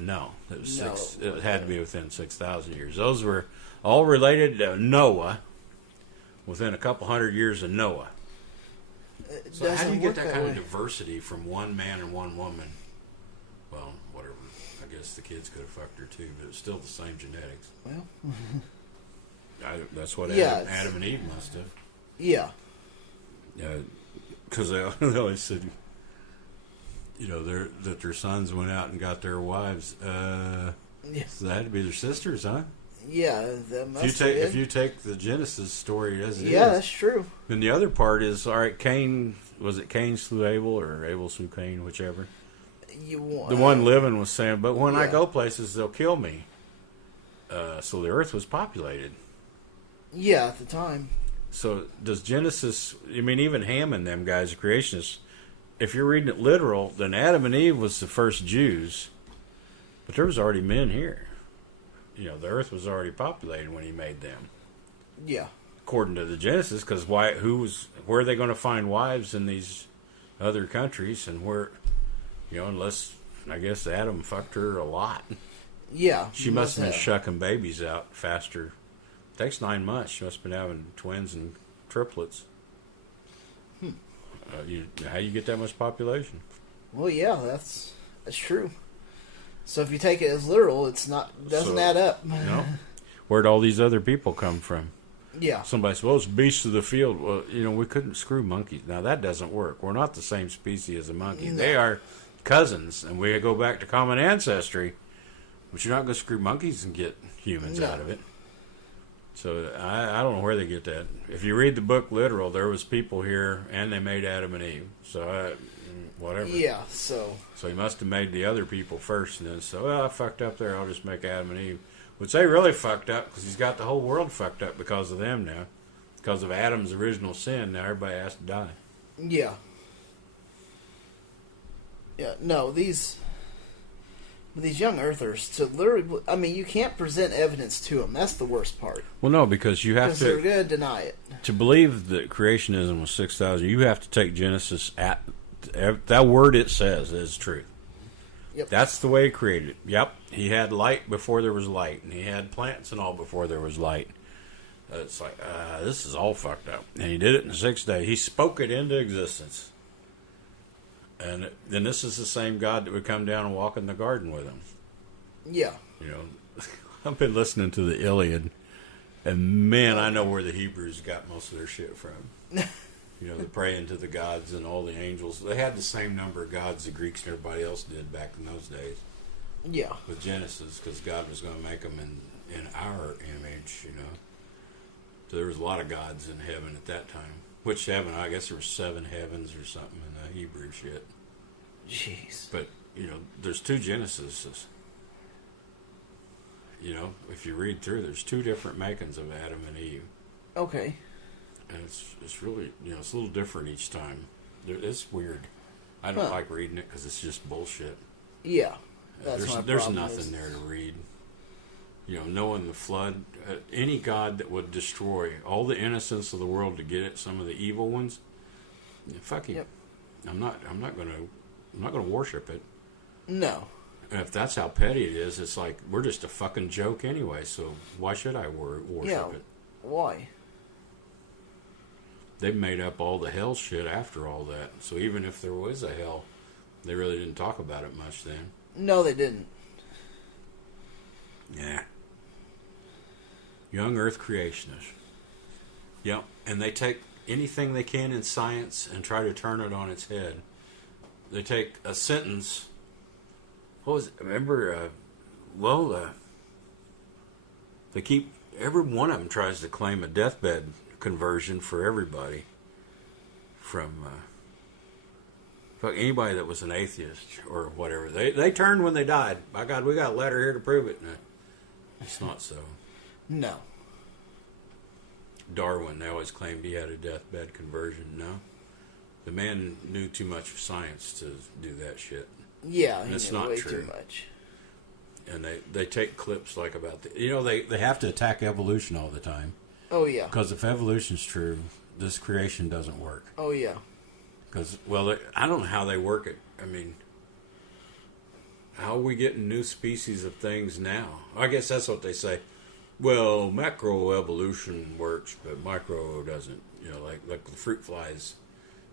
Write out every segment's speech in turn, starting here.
No, it was No. six. It had to be within 6,000 years. Those were all related to Noah. Within a couple hundred years of Noah. It So how do doesn't you get work that kind way. of diversity from one man and one woman? Well, whatever. I guess the kids could have fucked her too, but it's still the same genetics. Well, That's what Yeah, Adam and Eve must have. yeah. Because they always said, that their sons went out and got their wives. Yeah. So that had to be their sisters, huh? Yeah, that must If you take the Genesis story as it yeah, is, that's true. then the other part is, all right, Cain, was it Cain slew Abel or Abel slew Cain, whichever? You want The one living was saying, but when I Yeah. go places, they'll kill me. So the earth was populated. Yeah, at the time. So does Genesis, even Ham and them guys, the creationists, if you're reading it literal, then Adam and Eve was the first Jews, but there was already men here. The earth was already populated when he made them. Yeah. According to the Genesis, because where are they going to find wives in these other countries, and where, unless, I guess Adam fucked her a lot. Yeah. She must have been shucking babies out faster. It takes 9 months. She must have been having twins and triplets. How you get that much population? Well, yeah, that's true. So if you take it as literal, doesn't add up. No. Where'd all these other people come from? Yeah. Somebody says, well, it's beasts of the field. Well, we couldn't screw monkeys. Now, that doesn't work. We're not the same species as a monkey. No. They are cousins, and we go back to common ancestry. But you're not going to screw monkeys and get humans out of it. So I don't know where they get that. If you read the book literal, there was people here, and they made Adam and Eve. So whatever. Yeah, so he must have made the other people first, and then well, I fucked up there. I'll just make Adam and Eve. Which they really fucked up, because he's got the whole world fucked up because of them now. Because of Adam's original sin, now everybody has to die. yeah. Yeah, no, these young earthers, to literally, you can't present evidence to them. That's the worst part. Well, no, because you have Because they're going to deny it. to believe that creationism was 6,000, you have to take Genesis at that word it says is truth. Yep. That's the way he created it. Yep. He had light before there was light, and he had plants and all before there was light. It's like, this is all fucked up. And he did it in the 6th day. He spoke it into existence. And then this is the same God that would come down and walk in the garden with him. Yeah. I've been listening to the Iliad, and man, I know where the Hebrews got most of their shit from. They're praying to the gods and all the angels. They had the same number of gods the Greeks and everybody else did back in those days. Yeah. With Genesis, because God was going to make them in our image, So there was a lot of gods in heaven at that time. Which heaven? I guess there were 7 heavens or something in the Hebrew shit. Jeez. But, there's 2 Genesises. If you read through, there's 2 different makings of Adam and Eve. Okay. And it's really, it's a little different each time. It's weird. I don't like reading it because it's just bullshit. Yeah. That's There's nothing there to read. Knowing the flood, any god that would destroy all the innocence of the world to get at some of the evil ones, fuck him. Yep. I'm not gonna worship it. No. And if that's how petty it is, it's like we're just a fucking joke anyway. So why should I worship it? Why? They've made up all the hell shit after all that. So even if there was a hell, they really didn't talk about it much then. No, they didn't. Yeah. Young Earth creationists. Yep. And they take anything they can in science and try to turn it on its head. They take a sentence. What was it? Remember, they keep, every one of them tries to claim a deathbed conversion for everybody. From anybody that was an atheist or whatever. They turned when they died. By God, we got a letter here to prove it. No, it's not so. No. Darwin, they always claimed he had a deathbed conversion. No. The man knew too much of science to do that shit. Yeah, and it's knew not way true. Too much. And they take clips like about they have to attack evolution all the time. Oh yeah. Because if evolution's true, this creation doesn't work. Oh yeah. Because I don't know how they work it. I mean, how are we getting new species of things now? I guess that's what they say. Well, macroevolution works, but micro doesn't. You know, like the fruit flies.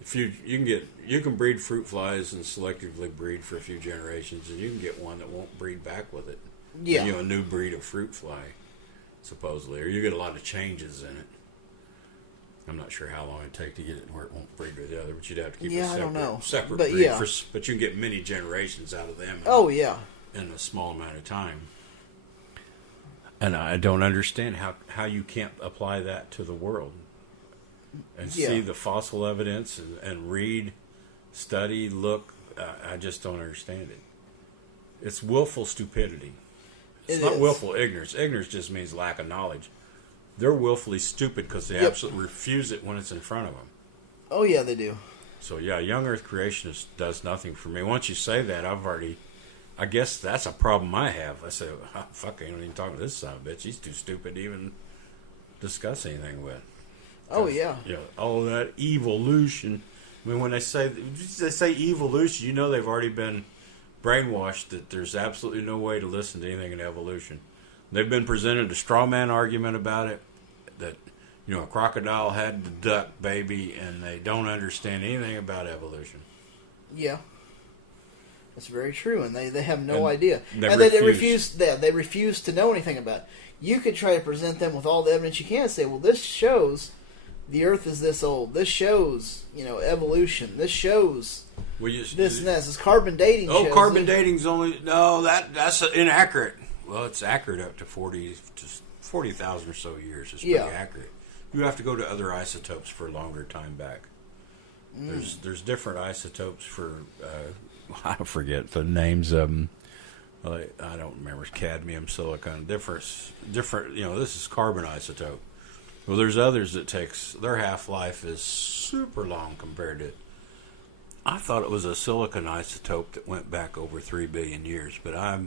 If you can breed fruit flies and selectively breed for a few generations, and you can get one that won't breed back with it. Yeah. You know, a new breed of fruit fly, supposedly, or you get a lot of changes in it. I'm not sure how long it'd take to get it where it won't breed with the other, but you'd have to keep Yeah, a I don't know. separate But breed. yeah. But you can get many generations out of them. Oh yeah. In a small amount of time. And I don't understand how you can't apply that to the world and see the fossil evidence and read, study, look. I just don't understand it. It's willful stupidity. It's not willful ignorance. Ignorance just means lack of knowledge. They're willfully stupid because they absolutely refuse it when it's in front of them. Oh yeah, they do. So yeah, young Earth creationist does nothing for me. Once you say that, I guess that's a problem I have. I say, oh, fuck, I ain't even talking to this son of a bitch. He's too stupid to even discuss anything with. Oh yeah. You know, all that evolution. I mean, when they say evolution, you know they've already been brainwashed that there's absolutely no way to listen to anything in evolution. They've been presented a straw man argument about it, that, you know, a crocodile had the duck baby, and they don't understand anything about evolution. Yeah. That's very true, and they have no idea. They refuse to know anything about it. You could try to present them with all the evidence you can, say, well, this shows the Earth is this old. This shows, you know, evolution. This shows this and that. This carbon dating. Oh, carbon dating's only that's inaccurate. Well, it's accurate up to 40,000 or so years. It's pretty accurate. You have to go to other isotopes for a longer time back. There's different isotopes for I forget the names of them. I don't remember. Cadmium, silicon, different. You know, this is carbon isotope. Well, there's others that their half-life is super long compared to. I thought it was a silicon isotope that went back over 3 billion years, but I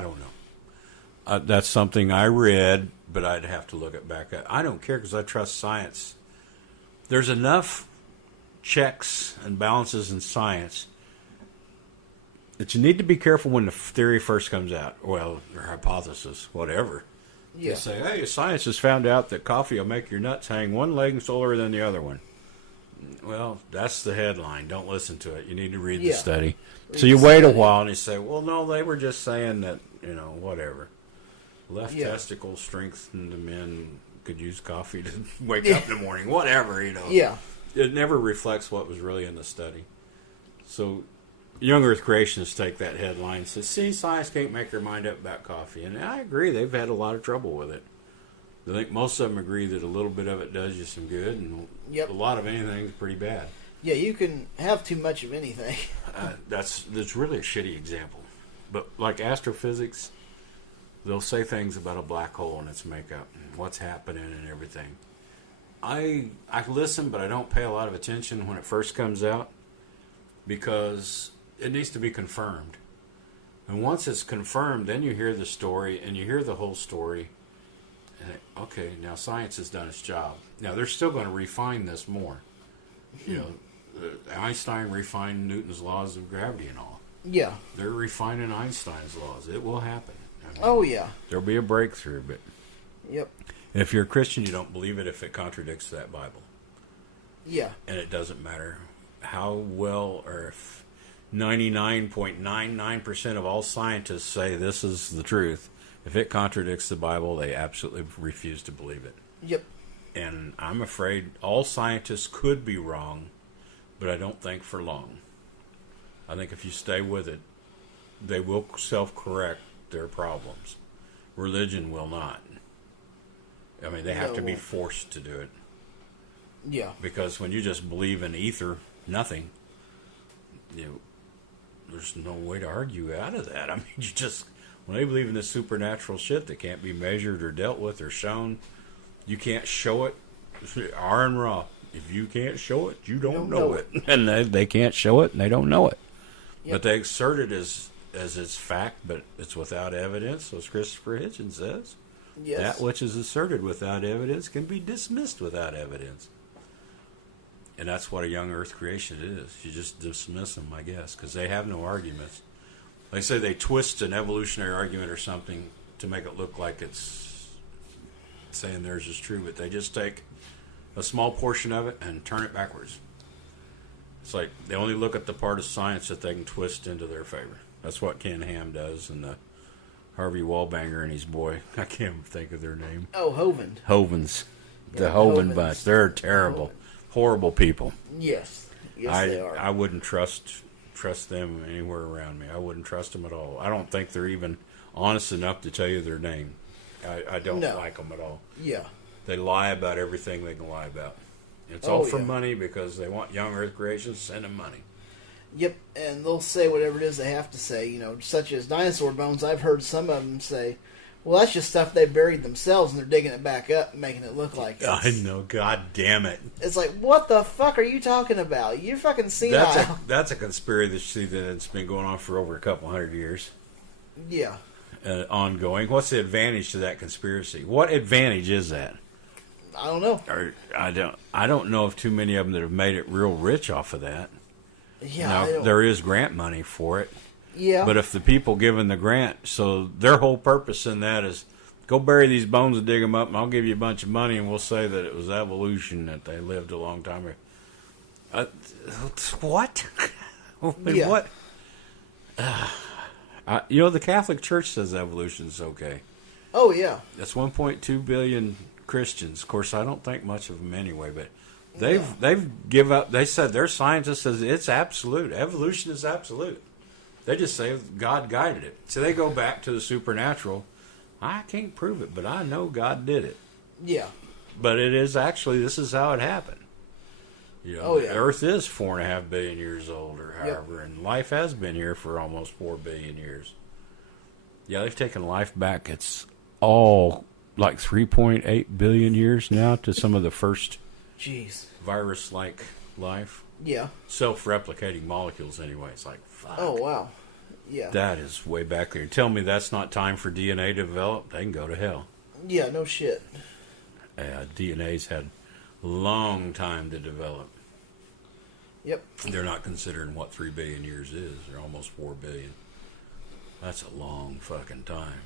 don't know. That's something I read, but I'd have to look it back up. I don't care because I trust science. There's enough checks and balances in science that you need to be careful when the theory first comes out. Well, or hypothesis, whatever. Yeah. They say, hey, science has found out that coffee will make your nuts hang one leg taller than the other one. Well, that's the headline. Don't listen to it. You need to read the study. So you wait a while and you say, well, no, they were just saying that, you know, whatever. Left testicle strengthened men could use coffee to wake up in the morning. Whatever, you know. Yeah. It never reflects what was really in the study. So young Earth creationists take that headline and say, see, science can't make their mind up about coffee. And I agree. They've had a lot of trouble with it. I think most of them agree that a little bit of it does you some good, and a lot of anything is pretty bad. Yeah, you can have too much of anything. That's really a shitty example. But like astrophysics, they'll say things about a black hole and its makeup and what's happening and everything. I listen, but I don't pay a lot of attention when it first comes out because it needs to be confirmed. And once it's confirmed, then you hear the story and you hear the whole story. And okay, now science has done its job. Now they're still going to refine this more. You know, Einstein refined Newton's laws of gravity and all. Yeah. They're refining Einstein's laws. It will happen. I mean, oh yeah. There'll be a breakthrough, but yep. If you're a Christian, you don't believe it if it contradicts that Bible. Yeah. And it doesn't matter how well or if 99.99% of all scientists say this is the truth. If it contradicts the Bible, they absolutely refuse to believe it. Yep. And I'm afraid all scientists could be wrong, but I don't think for long. I think if you stay with it, they will self-correct their problems. Religion will not. I mean, they have to be forced to do it. Yeah. Because when you just believe in ether, nothing, you know, there's no way to argue out of that. I mean, you just... When they believe in this supernatural shit that can't be measured or dealt with or shown, you can't show it. Aaron Ra, if you can't show it, you don't know it. And they can't show it, and they don't know it. Yep. But they assert it as it's fact, but it's without evidence, as Christopher Hitchens says. Yes. That which is asserted without evidence can be dismissed without evidence. And that's what a young Earth creation is. You just dismiss them, I guess, because they have no arguments. They say they twist an evolutionary argument or something to make it look like it's saying theirs is true, but they just take a small portion of it and turn it backwards. It's like they only look at the part of science that they can twist into their favor. That's what Ken Ham does, and the Harvey Wallbanger and his boy. I can't think of their name. Oh, Hovind. Hovens. The Yeah, Hoven Hovens. bunch. They're terrible. Horrible people. Yes. Yes, I they are. I wouldn't trust them anywhere around me. I wouldn't trust them at all. I don't think they're even honest enough to tell you their name. I don't No. like them at all. Yeah. They lie about everything they can lie about. It's Oh, all for yeah. money because they want young Earth creations to send them money. Yep, and they'll say whatever it is they have to say, such as dinosaur bones. I've heard some of them say, well, that's just stuff they buried themselves and they're digging it back up and making it look like I know. God damn it. It's like, what the fuck are you talking about? You're fucking senile. That's a conspiracy that's been going on for over a couple hundred years. Yeah. Ongoing. What's the advantage to that conspiracy? What advantage is that? I don't know. Or I don't know of too many of them that have made it real rich off of that. Yeah. Now there is grant money for it, Yeah. but if the people given the grant, so their whole purpose in that is go bury these bones and dig them up, and I'll give you a bunch of money, and we'll say that it was evolution that they lived a long time ago. What? Yeah. What? The Catholic Church says evolution's okay. Oh, yeah. That's 1.2 billion Christians. Of course, I don't think much of them anyway, but they've give up. They said their scientist says it's absolute. Evolution is absolute. They just say God guided it. So they go back to the supernatural. I can't prove it, but I know God did it. Yeah. But it is actually, this is how it happened. Oh, yeah. The Earth is 4.5 billion years old, or Yep. however, and life has been here for almost 4 billion years. Yeah, they've taken life back. It's all like 3.8 billion years now to some of the first Jeez. virus-like life. Yeah. Self-replicating molecules, anyway. It's like, fuck. Oh, wow. Yeah. That is way back there. Tell me that's not time for DNA to develop? They can go to hell. Yeah, no shit. DNA's had a long time to develop. Yep. They're not considering what 3 billion years is. They're almost 4 billion. That's a long fucking time.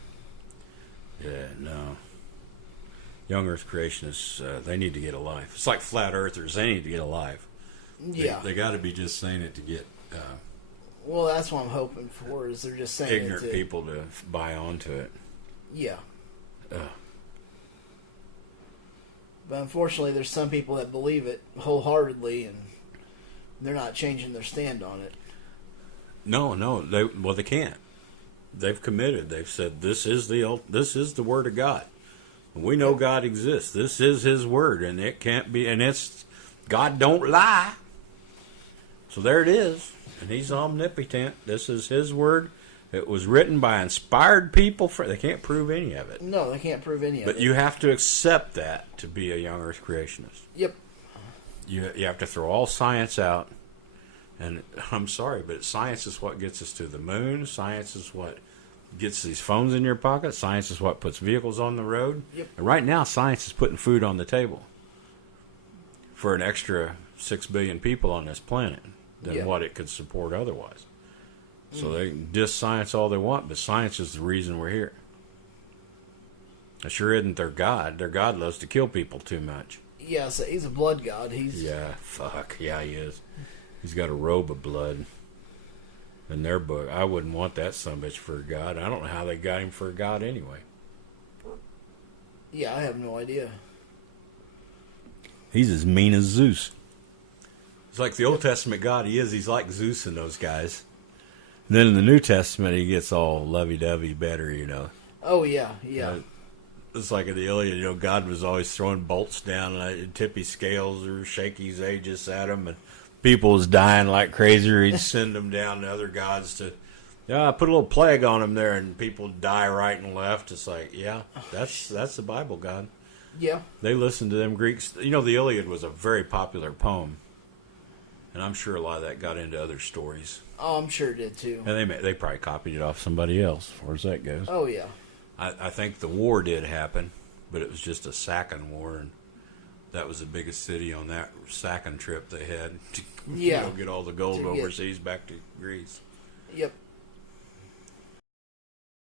Yeah, no. Young Earth creationists, they need to get a life. It's like flat earthers. They need to get a life. Yeah. They got to be just saying it to get Well, that's what I'm hoping for, is they're just saying ignorant it to, people to buy onto it. Yeah. Ugh. But unfortunately, there's some people that believe it wholeheartedly, and they're not changing their stand on it. No, they can't. They've committed. They've said this is the word of God. We know God exists. This is His word, and it can't be. And it's God don't lie. So there it is, and He's omnipotent. This is His word. It was written by inspired people. They can't prove any of it, No, they can't prove any of but it. you have to accept that to be a young Earth creationist. Yep. You have to throw all science out. And I'm sorry, but science is what gets us to the moon. Science is what gets these phones in your pocket. Science is what puts vehicles on the road. Yep. And right now, science is putting food on the table for an extra 6 billion people on this planet than Yeah. what it could support otherwise. So they can diss science all they want, but science is the reason we're here. It sure isn't their God. Their God loves to kill people too much. Yeah, so he's a blood god. He's Yeah, fuck. Yeah, he is. He's got a robe of blood. In their book, I wouldn't want that sumbitch for a god. I don't know how they got him for a god anyway. Yeah, I have no idea. He's as mean as Zeus. It's like the Old Testament God he is. He's like Zeus and those guys. And then in the New Testament, he gets all lovey-dovey better, you know. Oh yeah, yeah. It's like in the Iliad, you know, God was always throwing bolts down, tippy scales or shaky Aegis at him, and people was dying like crazy, or he'd send them down to other gods to, put a little plague on them there, and people die right and left. It's like, yeah, that's the Bible, God. Yeah. They listened to them Greeks. You know, the Iliad was a very popular poem, and I'm sure a lot of that got into other stories. Oh, I'm sure it did too. And they probably copied it off somebody else, as far as that goes. Oh yeah. I think the war did happen, but it was just a sacking war, and that was the biggest city on that sacking trip they had to Yeah. get all the gold To get- overseas back to Greece. Yep.